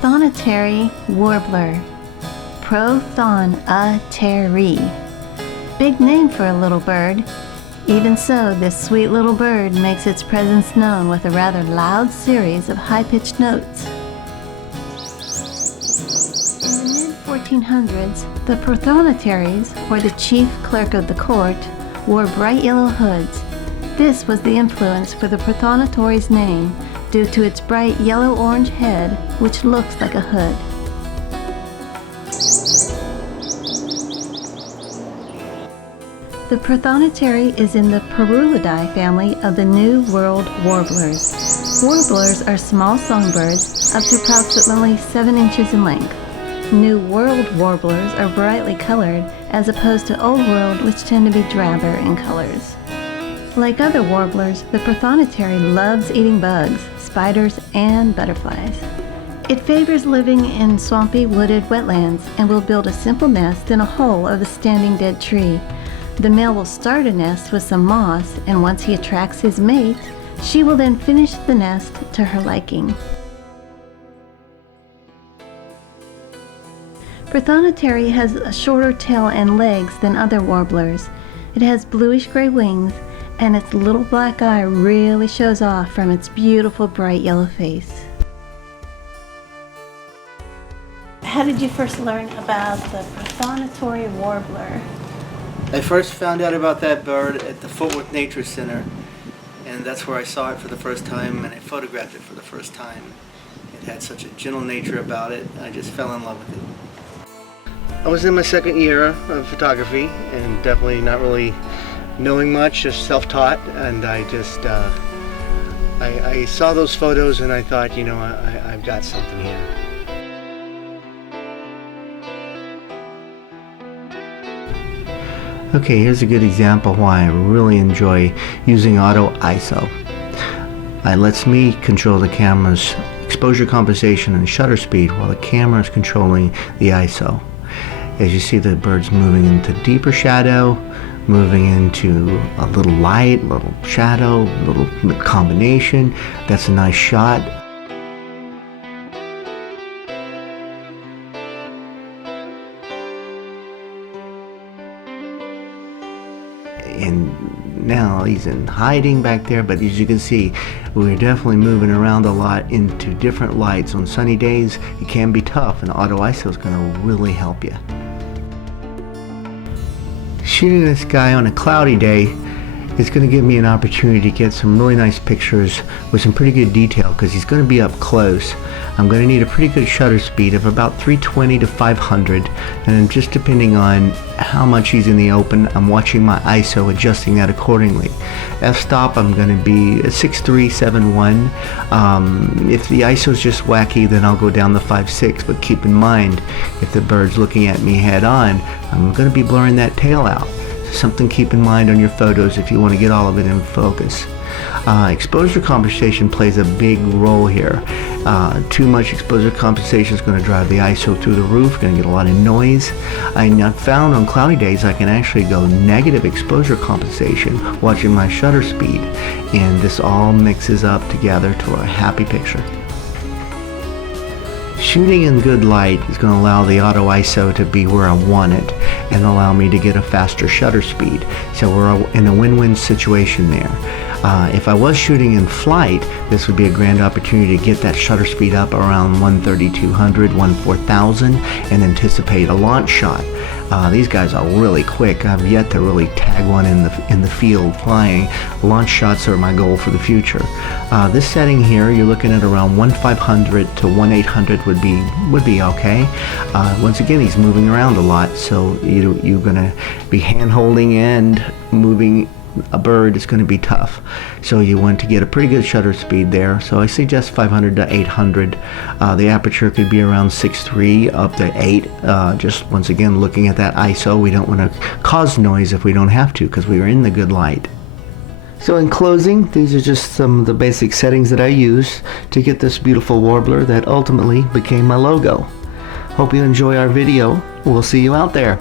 Prothonotary Warbler. Prothonotary. Big name for a little bird. Even so, this sweet little bird makes its presence known with a rather loud series of high-pitched notes. In the mid-1400s, the Prothonotaries, or the chief clerk of the court, wore bright yellow hoods. This was the influence for the Prothonotary's name due to its bright yellow-orange head, which looks like a hood. The Prothonotary is in the Parulidae family of the New World warblers. Warblers are small songbirds up to approximately 7 inches in length. New World warblers are brightly colored as opposed to Old World, which tend to be drabber in colors. Like other warblers, the Prothonotary loves eating bugs, spiders, and butterflies. It favors living in swampy, wooded wetlands and will build a simple nest in a hole of a standing dead tree. The male will start a nest with some moss, and once he attracts his mate, she will then finish the nest to her liking. Prothonotary has a shorter tail and legs than other warblers. It has bluish-gray wings, and its little black eye really shows off from its beautiful bright yellow face. How did you first learn about the Prothonotary Warbler? I first found out about that bird at the Fort Worth Nature Center, and that's where I saw it for the first time, and I photographed it for the first time. It had such a gentle nature about it, I just fell in love with it. I was in my second year of photography, and definitely not really knowing much, just self-taught, and I just I saw those photos and I thought, you know, I've got something here. Okay, here's a good example why I really enjoy using auto ISO. It lets me control the camera's exposure compensation and shutter speed while the camera is controlling the ISO. As you see, the bird's moving into deeper shadow, moving into a little light, a little shadow, a little combination. That's a nice shot. And now he's in hiding back there, but as you can see, we're definitely moving around a lot into different lights. On sunny days, it can be tough, and auto ISO is going to really help you. Shooting this guy on a cloudy day is going to give me an opportunity to get some really nice pictures with some pretty good detail because he's going to be up close. I'm going to need a pretty good shutter speed of about 320 to 500, and just depending on how much he's in the open, I'm watching my ISO, adjusting that accordingly. F-stop, I'm going to be a 6.371. If the ISO is just wacky, then I'll go down to 5.6, but keep in mind, if the bird's looking at me head on, I'm going to be blurring that tail out. Something to keep in mind on your photos if you want to get all of it in focus. Exposure compensation plays a big role here. Too much exposure compensation is going to drive the ISO through the roof, going to get a lot of noise. I've found on cloudy days I can actually go negative exposure compensation watching my shutter speed, and this all mixes up together to a happy picture. Shooting in good light is going to allow the auto ISO to be where I want it and allow me to get a faster shutter speed. So we're in a win-win situation there. If I was shooting in flight, this would be a grand opportunity to get that shutter speed up around 13200, 14000 and anticipate a launch shot. These guys are really quick. I've yet to really tag one in the field flying. Launch shots are my goal for the future. This setting here, you're looking at around 1.500 to 1.800 would be okay. Once again, he's moving around a lot, so you're going to be hand-holding and moving a bird is going to be tough. So you want to get a pretty good shutter speed there. So I suggest 500 to 800. The aperture could be around 6.3 up to 8. Just once again looking at that ISO, we don't want to cause noise if we don't have to because we are in the good light. So in closing, these are just some of the basic settings that I use to get this beautiful warbler that ultimately became my logo. Hope you enjoy our video. We'll see you out there.